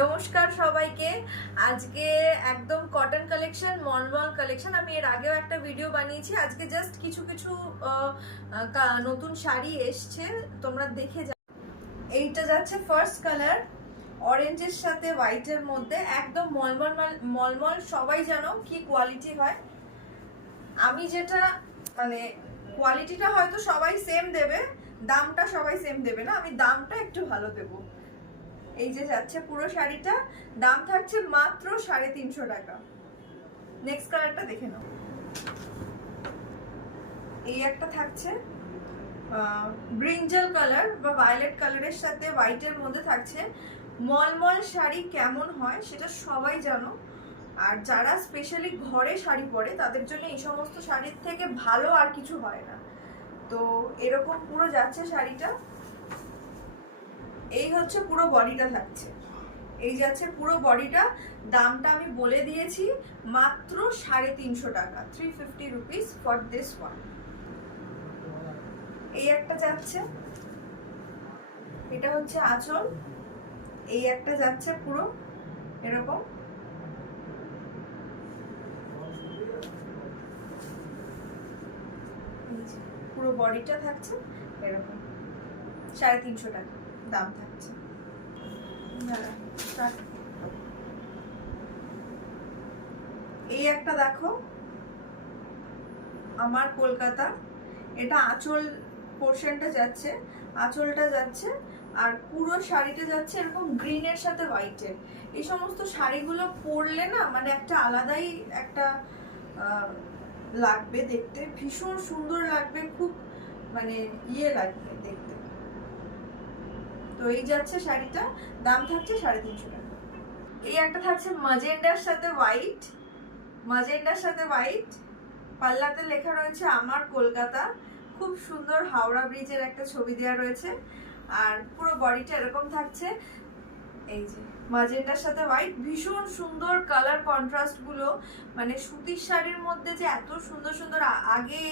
নমস্কার সবাইকে। আজকে একদম কটন কালেকশন, মলমল কালেকশন। আমি এর আগেও একটা ভিডিও বানিয়েছি। আজকে জাস্ট কিছু কিছু নতুন শাড়ি এসছে, তোমরা দেখে যাও। এইটা যাচ্ছে ফার্স্ট কালার, অরেঞ্জের সাথে হোয়াইটের মধ্যে, একদম মলমল মলমল। সবাই জানো কি কোয়ালিটি হয়। আমি যেটা মানে কোয়ালিটিটা হয়তো সবাই সেম দেবে, দামটা সবাই সেম দেবে না, আমি দামটা একটু ভালো দেবো। এই যে যাচ্ছে পুরো শাড়িটা, দাম থাকছে মাত্র 350 টাকা। নেক্সট কালারটা দেখে নাও। এই একটা থাকছে ব্রিঞ্জাল কালার বা ভায়োলেট কালারের সাথে হোয়াইটের মধ্যে থাকছে। মলমল শাড়ি কেমন হয় সেটা সবাই জানো, আর যারা স্পেশালি ঘরে শাড়ি পরে তাদের জন্য এই সমস্ত শাড়ির থেকে ভালো আর কিছু হয় না। তো এরকম পুরো যাচ্ছে শাড়িটা। এই হচ্ছে পুরো বডিটা থাকছে, এই যাচ্ছে পুরো বডিটা। দামটা আমি বলে দিয়েছি, মাত্র 350 টাকা, 350 রুপিস ফর দিস ওয়ান। এই একটা যাচ্ছে, এটা হচ্ছে আঁচল। এই একটা যাচ্ছে পুরো এরকম, পুরো বডিটা থাকছে এরকম, 350 টাকা দাম থাকছে। এই একটা দেখো, আমার কলকাতা। এটা আঁচল পোর্শনটা যাচ্ছে, আঁচলটা যাচ্ছে, আর পুরো শাড়িটা যাচ্ছে এরকম গ্রিনের সাথে হোয়াইটের। এই সমস্ত শাড়িগুলো পরলে না মানে একটা আলাদাই একটা লাগবে দেখতে, ভীষণ সুন্দর লাগবে, খুব মানে ইয়ে লাগবে দেখতে। তো এই যাচ্ছে শাড়িটা, দাম থাকছে 350 টাকা। এই একটা থাকছে ম্যাজেন্ডার সাথে হোয়াইট, ম্যাজেন্ডার সাথে হোয়াইট, পাল্লাতে লেখা রয়েছে আমার কলকাতা। খুব সুন্দর হাওড়া ব্রিজের একটা ছবি দেওয়া রয়েছে, আর পুরো বডিটা এরকম থাকছে। এই যে ম্যাজেন্ডার সাথে হোয়াইট, ভীষণ সুন্দর কালার কন্ট্রাস্ট গুলো। মানে সুতির শাড়ির মধ্যে যে এত সুন্দর সুন্দর, আগে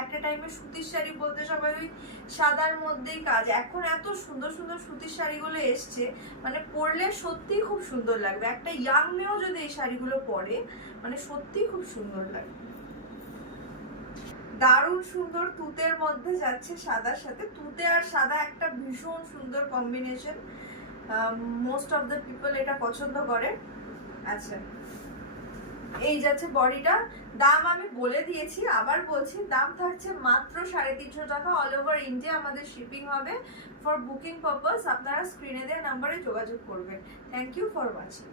একটা টাইমে সুতির শাড়ি বলতে সবাই ওই সাদার মধ্যেই কাজ, এখন এত সুন্দর সুন্দর সুতির শাড়িগুলো এসছে, মানে পরলে সত্যিই খুব সুন্দর লাগবে। একটা ইয়াং মেয়েও যদি এই শাড়িগুলো পরে মানে সত্যিই খুব সুন্দর লাগবে। দারুণ সুন্দর তুতের মধ্যে যাচ্ছে সাদার সাথে, তুতে আর সাদা একটা ভীষণ সুন্দর combination. Most of the people এটা পছন্দ করে। আচ্ছা, এই যাচ্ছে বডিটা। দাম আমি বলে দিয়েছি, আবার বলছি, দাম থাকছে মাত্র 350 টাকা। অল ওভার ইন্ডিয়া আমাদের শিপিং হবে। ফর বুকিং পারপাস আপনারা স্ক্রিনে দেওয়া নাম্বারে যোগাযোগ করবেন। Thank you for watching.